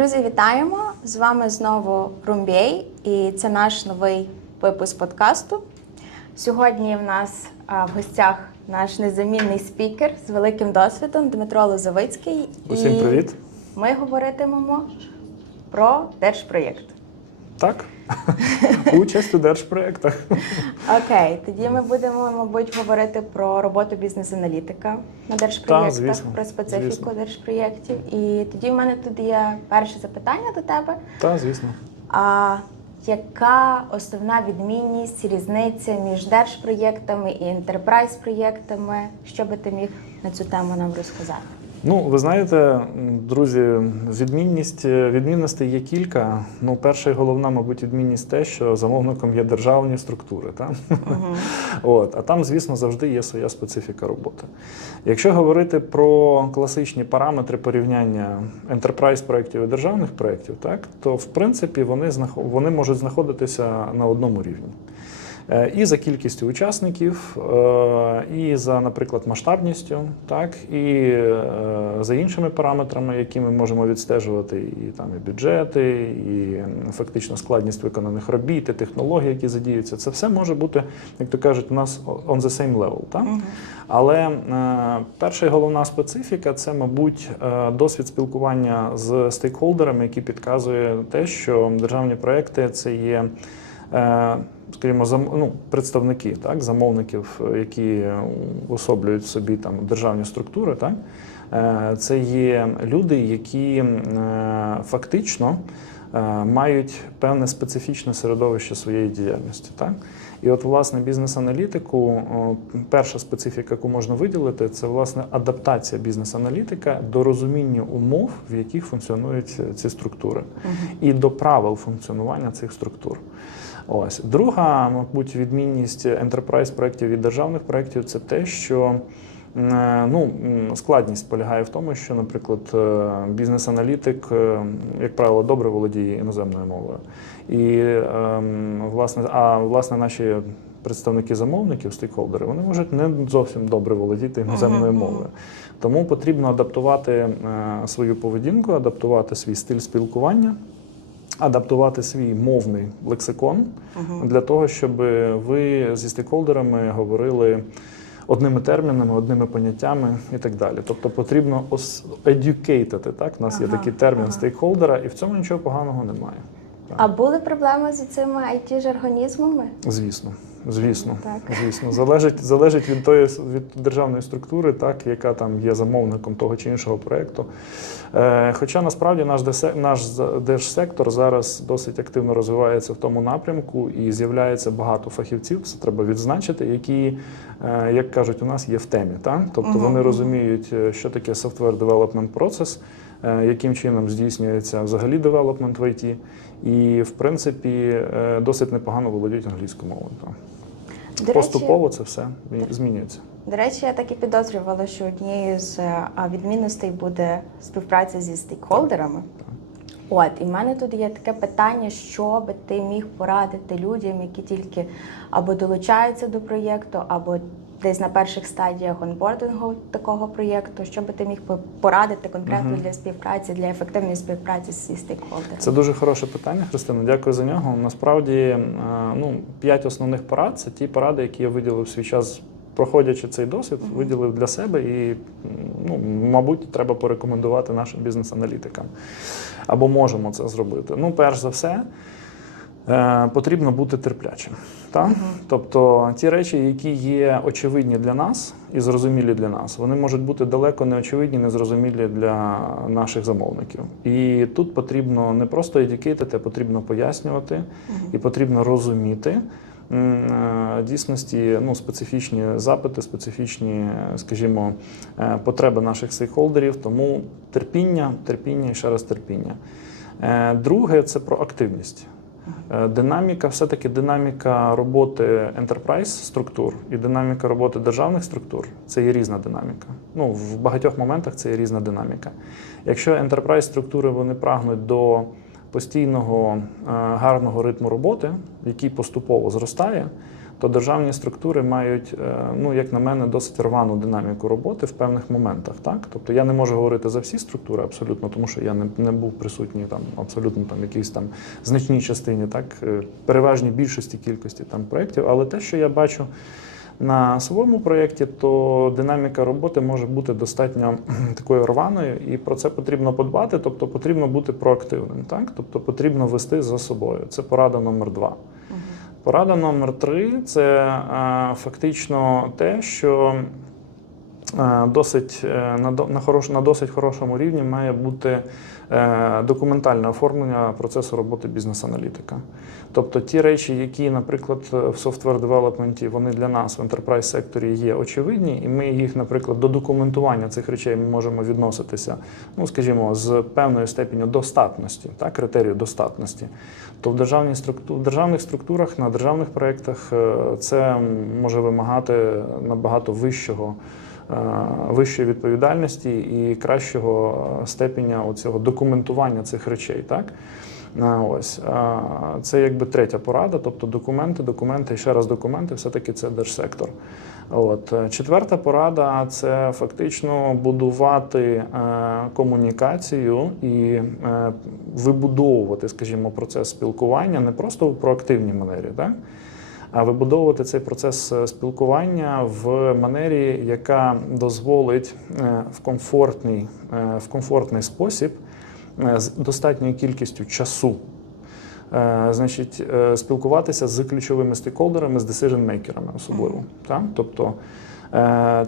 Друзі, вітаємо! З вами знову Румбєй, і це наш новий випуск подкасту. Сьогодні в нас в гостях наш незамінний спікер з великим досвідом Дмитро Лозовицький. Усім І привіт. Ми говоритимемо про держпроєкт. Так. Участь у держпроєктах. Окей, тоді ми будемо, мабуть, говорити про роботу бізнес-аналітика на держпроєктах, звісно, про специфіку звісно. держпроєктів. І тоді в мене тут є перше запитання до тебе. Так, звісно. А яка основна відмінність, різниця між держпроєктами і ентерпрайз-проєктами? Що би ти міг на цю тему нам розказати? Ну, ви знаєте, друзі, відмінність відмінностей є кілька. Ну, перша і головна, мабуть, відмінність те, що замовником є державні структури. Так? От, а там, звісно, завжди є своя специфіка роботи. Якщо говорити про класичні параметри порівняння enterprise проєктів і державних проєктів, так, то в принципі вони, знахо- вони можуть знаходитися на одному рівні. Е, І за кількістю учасників, е, і за, наприклад, масштабністю, так, і е, за іншими параметрами, які ми можемо відстежувати, і там і бюджети, і фактично складність виконаних робіт, і технології, які задіються. Це все може бути, як то кажуть, у нас on the same level. Так? Але перша і головна специфіка це, мабуть, досвід спілкування з стейкхолдерами, які підказує те, що державні проекти це є. Е, Скажімо, зам, ну, представники так, замовників, е, які особлюють в собі там державні структури, так, е, це є люди, які фактично мають певне специфічне середовище своєї діяльності. Так? І от, власне, бізнес-аналітику, перша специфіка, яку можна виділити, це власне адаптація бізнес-аналітика до розуміння умов, в яких функціонують ці структури, і до правил функціонування цих структур. Ось друга, мабуть, відмінність enterprise проєктів від державних проєктів це те, що е, ну, складність полягає в тому, що, наприклад, е, бізнес-аналітик, е, як правило, добре володіє іноземною мовою. І ем, власне, а власне наші представники замовників, стейкхолдери, вони можуть не зовсім добре володіти іноземною мовою. Тому потрібно адаптувати свою поведінку, адаптувати свій стиль спілкування адаптувати свій мовний лексикон для того, щоб ви зі стейкхолдерами говорили одними термінами, одними поняттями і так далі. Тобто потрібно ос- educated, так? У нас є такий термін ага. стейкхолдера, і в цьому нічого поганого немає. Так. А були проблеми з цими IT-жаргонізмами? Звісно. Звісно, Так. звісно, залежить залежить від тої від державної структури, так яка там є замовником того чи іншого проєкту. Е, хоча насправді наш наш держсектор зараз досить активно розвивається в тому напрямку і з'являється багато фахівців, це треба відзначити, які, е, як кажуть, у нас є в темі. Так? Тобто Мгм, вони розуміють, е, що таке software development процес, яким чином здійснюється взагалі девелопмент в IT. І, в принципі, е, досить непогано володіють англійською мовою. До Поступово це все змінюється. До речі, я так і підозрювала, що однією з е, відмінностей буде співпраця зі стейкхолдерами. От, і в мене тут є таке питання, що би ти міг порадити людям, які тільки або долучаються до проєкту, або десь на перших стадіях онбордингу такого проєкту, що би ти міг порадити конкретно для співпраці, для ефективної співпраці зі стейкхолдерами? Це дуже хороше питання, Христина. Дякую за нього. Насправді, е, ну, п'ять основних порад це ті поради, які я виділив свій час, проходячи цей досвід, виділив для себе і, ну, мабуть, треба порекомендувати нашим бізнес-аналітикам. Або можемо це зробити. Ну, перш за все. Е, Потрібно бути терплячим. Так? Тобто ті речі, які є очевидні для нас і зрозумілі для нас, вони можуть бути далеко не очевидні, не зрозумілі для наших замовників. І тут потрібно не просто едюкейтити, а потрібно пояснювати і потрібно розуміти. е, Дійсності ну, специфічні запити, специфічні, скажімо, е, потреби наших стейкхолдерів. Тому терпіння, терпіння і ще раз терпіння. Друге це про активність. Е, Динаміка, все-таки динаміка роботи enterprise структур і динаміка роботи державних структур це є різна динаміка. Ну, в багатьох моментах це є різна динаміка. Якщо enterprise структури вони прагнуть до постійного е, гарного ритму роботи, який поступово зростає, то державні структури мають, е, ну як на мене, досить рвану динаміку роботи в певних моментах. Так, тобто я не можу говорити за всі структури абсолютно, тому що я не, не був присутній там абсолютно там якійсь там значній частині, так е, переважній більшості кількості там проєктів. Але те, що я бачу на своєму проєкті, то динаміка роботи може бути достатньо такою рваною, і про це потрібно подбати. Тобто потрібно бути проактивним, так тобто потрібно вести за собою. Це порада номер два. Порада номер три це е, фактично те, що досить е, на, хорош, на досить хорошому рівні має бути е, документальне оформлення процесу роботи бізнес-аналітика. Тобто ті речі, які, наприклад, в софтвер девелопменті вони для нас в enterprise секторі є очевидні, і ми їх, наприклад, до документування цих речей ми можемо відноситися, ну скажімо, з певною степеню достатності, так, критерію достатності. То в державній структу- в державних структурах на державних проєктах е, це може вимагати набагато вищого. Е, Вищої відповідальності і кращого е, степеня оцього документування цих речей, так ось це якби третя порада, тобто документи, документи і ще раз документи, все-таки це держсектор. От е, четверта порада це фактично будувати е, комунікацію і е, вибудовувати, скажімо, процес спілкування не просто в проактивній манері, так? А вибудовувати цей процес е, спілкування в манері, яка дозволить е, в комфортний, е, в комфортний спосіб з достатньою кількістю часу. Значить, спілкуватися з ключовими стейкхолдерами, з decision-мейкерами особливо. Так? Тобто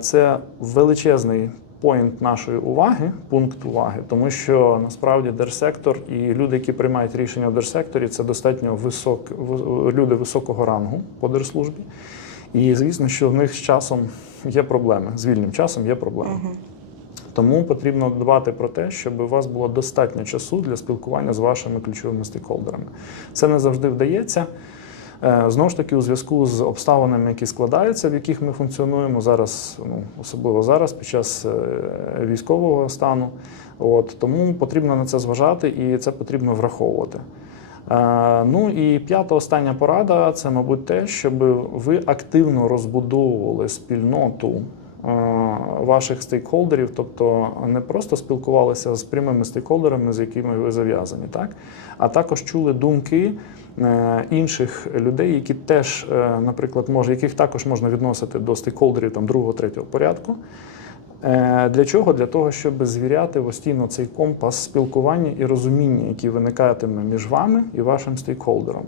це величезний поінт нашої уваги, пункт уваги, тому що насправді держсектор і люди, які приймають рішення в держсекторі, це достатньо висок, люди високого рангу по держслужбі. І звісно, що в них з часом є проблеми, з вільним часом є проблеми. Тому потрібно дбати про те, щоб у вас було достатньо часу для спілкування з вашими ключовими стейкхолдерами. Це не завжди вдається. Е, Знову ж таки, у зв'язку з обставинами, які складаються, в яких ми функціонуємо зараз, ну особливо зараз, під час е, військового стану. От тому потрібно на це зважати і це потрібно враховувати. Е, Ну і п'ята остання порада це, мабуть, те, щоб ви активно розбудовували спільноту ваших стейкхолдерів, тобто не просто спілкувалися з прямими стейкхолдерами, з якими ви зав'язані, так а також чули думки інших людей, які теж, е, наприклад, може, яких також можна відносити до стейкхолдерів там другого, третього порядку. Е, Для чого? Для того, щоб звіряти постійно цей компас спілкування і розуміння, які виникатиме між вами і вашим стейкхолдером.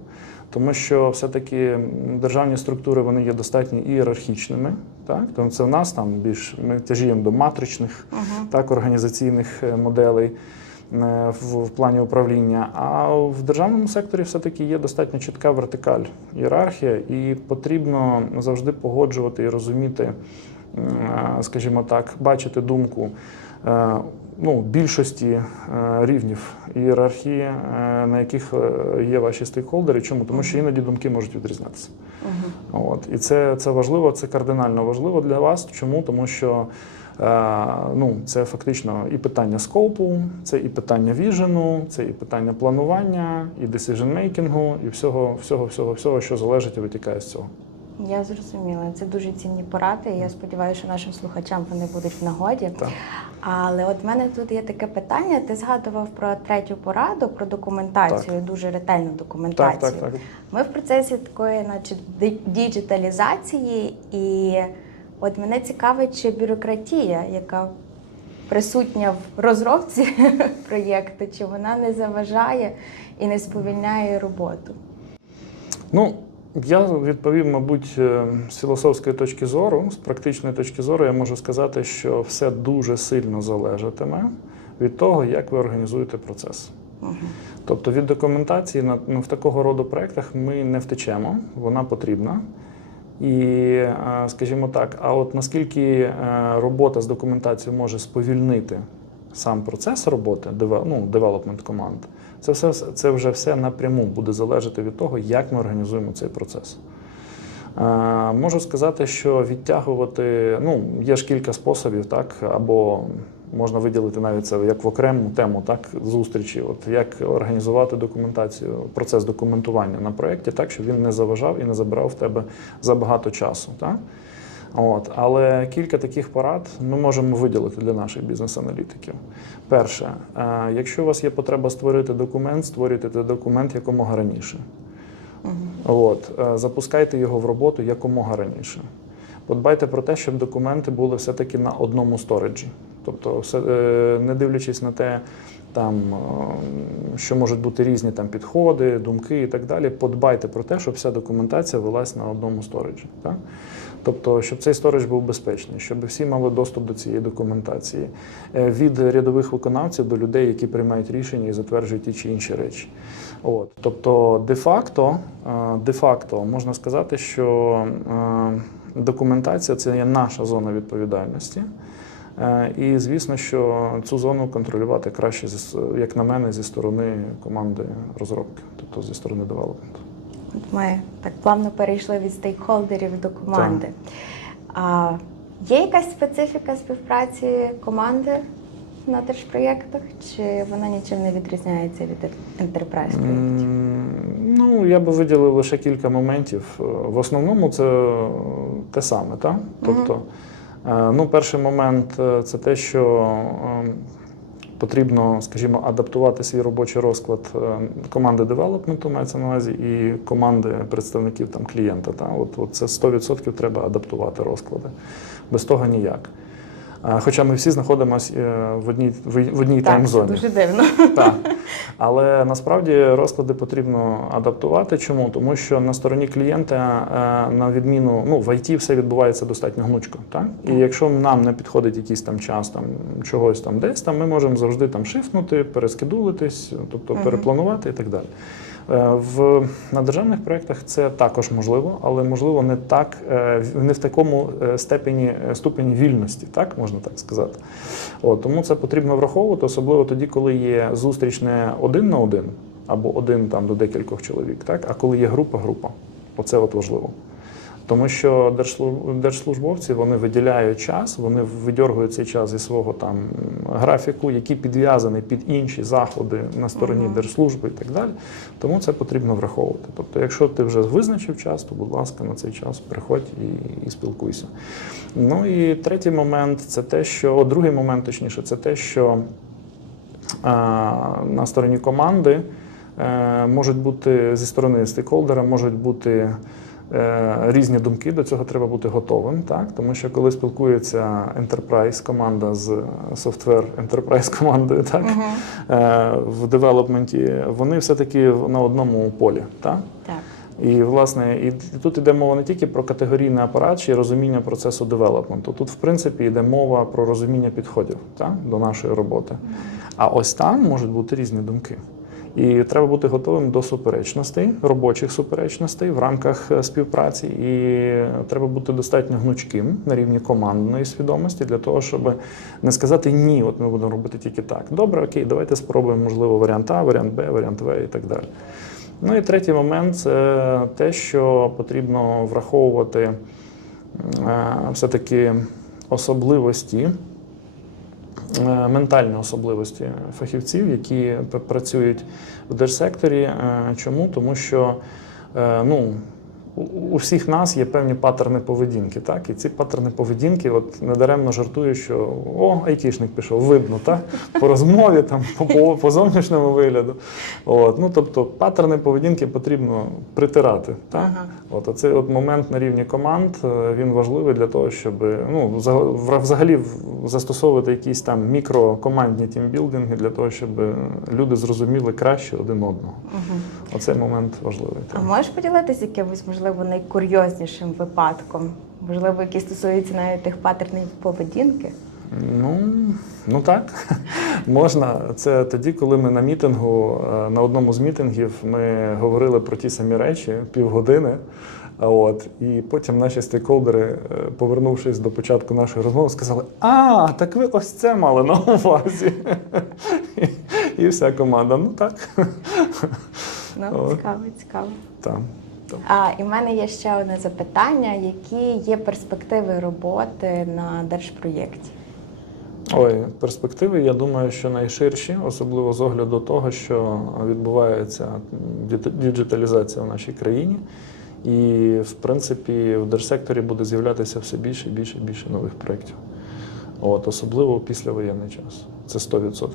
Тому що все-таки державні структури вони є достатньо ієрархічними. Так? Тому це в нас там більш ми тяжіємо до матричних так, організаційних е, моделей е, в, в плані управління. А в державному секторі все-таки є достатньо чітка вертикаль, ієрархія, і потрібно завжди погоджувати і розуміти, е, скажімо так, бачити думку. е, Ну, більшості е, рівнів ієрархії, е, на яких е, є ваші стейкхолдери. Чому? Тому що іноді думки можуть відрізнятися. От. І це, це важливо, це кардинально важливо для вас. Чому? Тому що е, ну, це фактично і питання скопу, це і питання віжену, це і питання планування, і decision-мейкінгу, і всього, всього, всього, всього, що залежить і витікає з цього. Я зрозуміла. Це дуже цінні поради. Я сподіваюся, що нашим слухачам вони будуть в нагоді. Так. Але от в мене тут є таке питання. Ти згадував про третю пораду, про документацію, дуже ретельну документацію. так, так. Ми в процесі такої, наче діджиталізації, і от мене цікавить, чи бюрократія, яка присутня в розробці проєкту, чи вона не заважає і не сповільняє роботу. Ну, я відповім, мабуть, е, з філософської точки зору, з практичної точки зору, я можу сказати, що все дуже сильно залежатиме від того, як ви організуєте процес. Тобто від документації на ну, в такого роду проєктах ми не втечемо, вона потрібна. І, е, скажімо так, а от наскільки е, робота з документацією може сповільнити сам процес роботи, ну, девелопмент команд, це, все, це вже все напряму буде залежати від того, як ми організуємо цей процес. Е, Можу сказати, що відтягувати, ну, є ж кілька способів, так, або можна виділити навіть це як в окрему тему, так зустрічі. От як організувати документацію, процес документування на проєкті, так щоб він не заважав і не забирав в тебе забагато часу. Так? От, але кілька таких порад ми можемо виділити для наших бізнес-аналітиків. Перше, е, якщо у вас є потреба створити документ, створюйте цей документ якомога раніше. От, е, запускайте його в роботу якомога раніше. Подбайте про те, щоб документи були все-таки на одному сториджі. Тобто, е, не дивлячись на те, там, е, що можуть бути різні там, підходи, думки і так далі, подбайте про те, щоб вся документація велась на одному сториджі. Так? Тобто, щоб цей сторож був безпечний, щоб всі мали доступ до цієї документації Е, від рядових виконавців до людей, які приймають рішення і затверджують ті чи інші речі. От. Тобто, де-факто, де-факто можна сказати, що документація це є наша зона відповідальності. Е, І звісно, що цю зону контролювати краще, як на мене, зі сторони команди розробки, тобто зі сторони девелопменту. От Ми так плавно перейшли від стейкхолдерів до команди. А є якась специфіка співпраці команди на держпроєктах, чи вона нічим не відрізняється від enterprise проєктів? Ну, я би виділив лише кілька моментів. Е, В основному це те саме, так? Тобто, е, ну, перший момент е, це те, що е, потрібно, скажімо, адаптувати свій робочий розклад е, команди девелопменту, мається на увазі, і команди представників там, клієнта. Та? От, от це 100% треба адаптувати розклади. Без того ніяк. Е, Хоча ми всі знаходимося в одній, в одній Так, це дуже дивно. Так. Але насправді розклади потрібно адаптувати. Чому? Тому що на стороні клієнта, е, на відміну, ну, в ІТ все відбувається достатньо гнучко. Так? І якщо нам не підходить якийсь там час там, чогось там десь, там, ми можемо завжди там шифнути, перескидулитись, тобто перепланувати і так далі. Е, В, на державних проєктах це також можливо, але можливо не так, е, не в такому е, степені ступені вільності, так можна так сказати. От, тому це потрібно враховувати, особливо тоді, коли є зустріч не один на один або один там до декількох чоловік, так, а коли є група-група. Оце от важливо. Тому що держслужбовці вони виділяють час, вони видьоргують цей час зі свого там графіку, який підв'язаний під інші заходи на стороні Мгм. держслужби і так далі. Тому це потрібно враховувати. Тобто, якщо ти вже визначив час, то будь ласка, на цей час приходь і, і спілкуйся. Ну і третій момент це те, що о, другий момент, точніше, це те, що а, на стороні команди е, можуть бути зі сторони стейкхолдера, можуть бути різні думки. До цього треба бути готовим. Так? Тому що коли спілкується enterprise команда з software enterprise командою, так? Мгм. е, в девелопменті, вони все-таки на одному полі. Так? Так. І власне, і тут йде мова не тільки про категорійний апарат чи розуміння процесу девелопменту. Тут, в принципі, йде мова про розуміння підходів так, до нашої роботи. А ось там можуть бути різні думки. І треба бути готовим до суперечностей, робочих суперечностей в рамках е, співпраці. І треба бути достатньо гнучким на рівні командної свідомості для того, щоб не сказати ні, от ми будемо робити тільки так. Добре, окей, давайте спробуємо, можливо, варіант А, варіант Б, варіант В і так далі. Ну і третій момент це те, що потрібно враховувати е, все-таки особливості, ментальні особливості фахівців, які працюють в держсекторі. Е, Чому? Тому що е, ну, у- всіх нас є певні паттерни поведінки, так? І ці паттерни поведінки, от недаремно жартую, що о, айтішник пішов, видно, так? По розмові, там, по, по, по зовнішньому вигляду. От, ну, тобто паттерни поведінки потрібно притирати. Так? Ага. От оцей от момент на рівні команд е, він важливий для того, щоб ну, за- взагалі застосовувати якісь там мікрокомандні тімбілдинги для того, щоб люди зрозуміли краще один одного. Мгм. Оцей момент важливий. А можеш поділитися якимось, можливо, найкурйознішим випадком? Можливо, який стосується навіть тих паттернів поведінки? Ну, ну так, можна. Це тоді, коли ми на мітингу, е, на одному з мітингів ми говорили про ті самі речі півгодини. От, і потім наші стейкхолдери, е, повернувшись до початку нашої розмови, сказали: А, так ви ось це мали на увазі. І вся команда. Ну так. Ну, цікаво, цікаво. так. А і в мене є ще одне запитання: які є перспективи роботи на держпроєкті? Ой, перспективи, я думаю, що найширші, особливо з огляду того, що відбувається діджиталізація в нашій країні. І, в принципі, в держсекторі буде з'являтися все більше і більше і більше нових проєктів. От, особливо після воєнний час. Це 100%.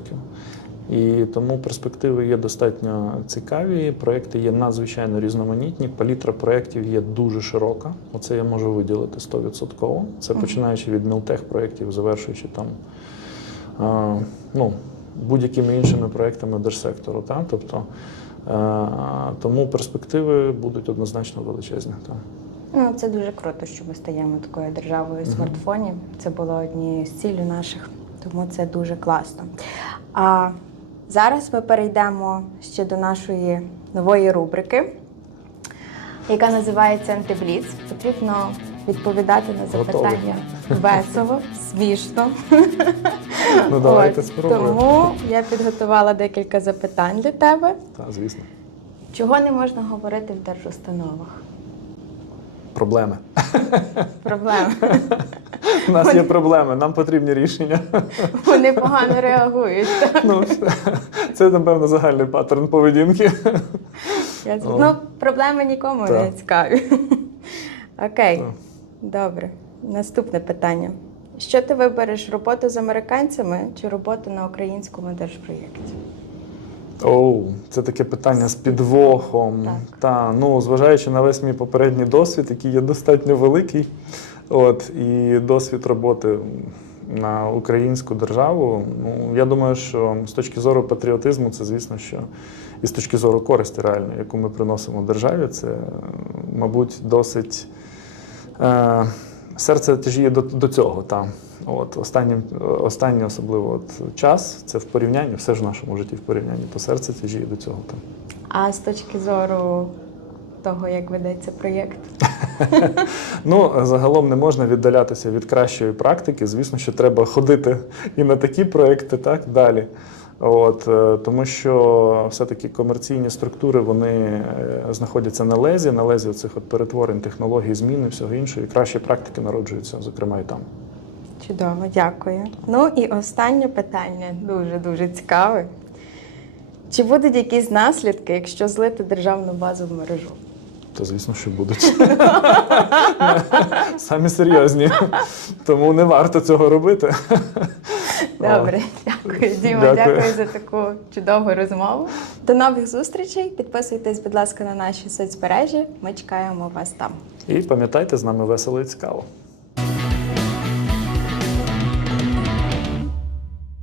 І тому перспективи є достатньо цікаві. Проекти є надзвичайно різноманітні. Палітра проєктів є дуже широка. Оце я можу виділити 100%. Це починаючи від мілтех проєктів, завершуючи там ну, будь-якими іншими проєктами держсектору. Та? Тобто, е, тому перспективи будуть однозначно величезні. Та? Ну, це дуже круто, що ми стаємо такою державою смартфонів. Це було однією з цілей наших, тому це дуже класно. А зараз ми перейдемо ще до нашої нової рубрики, яка називається Антибліц. Потрібно відповідати на запитання весело, смішно. Ну, давайте спробуємо. Тому я підготувала декілька запитань для тебе. Та, звісно. Чого не можна говорити в держустановах? Проблеми. Проблема. У нас є проблеми, нам потрібні рішення. Вони погано реагують. Ну, це, напевно, загальний паттерн поведінки. Я. Ну, проблеми нікому не цікаві. Окей, Так. добре. Наступне питання. Що ти вибереш роботу з американцями чи роботу на українському держпроєкті? Оу, це таке питання з підвохом. Так. Та, ну, зважаючи на весь мій попередній досвід, який є достатньо великий, от, і досвід роботи на українську державу, ну, я думаю, що з точки зору патріотизму, це звісно, що і з точки зору користі реальної, яку ми приносимо державі, це, мабуть, досить. Е, серце тяжіє до, до цього. Та. От, останній особливо от, час це в порівнянні, все ж в нашому житті в порівнянні, то серце тяжіє до цього. Та. А з точки зору того, як ведеться проєкт? Ну, загалом не можна віддалятися від кращої практики. Звісно, що треба ходити і на такі проекти, так далі. От, е, тому що все-таки комерційні структури вони е, знаходяться на лезі, на лезі цих от перетворень, технологій, змін і всього іншого. І кращі практики народжуються, зокрема, і там. Чудово, дякую. Ну і останнє питання дуже дуже цікаве. Чи будуть якісь наслідки, якщо злити державну базу в мережу? То звісно, що будуть. Самі серйозні. Тому не варто цього робити. Добре, дякую, Діма. Дякую. Дякую за таку чудову розмову. До нових зустрічей. Підписуйтесь, будь ласка, на наші соцмережі. Ми чекаємо вас там. І пам'ятайте, з нами весело і цікаво.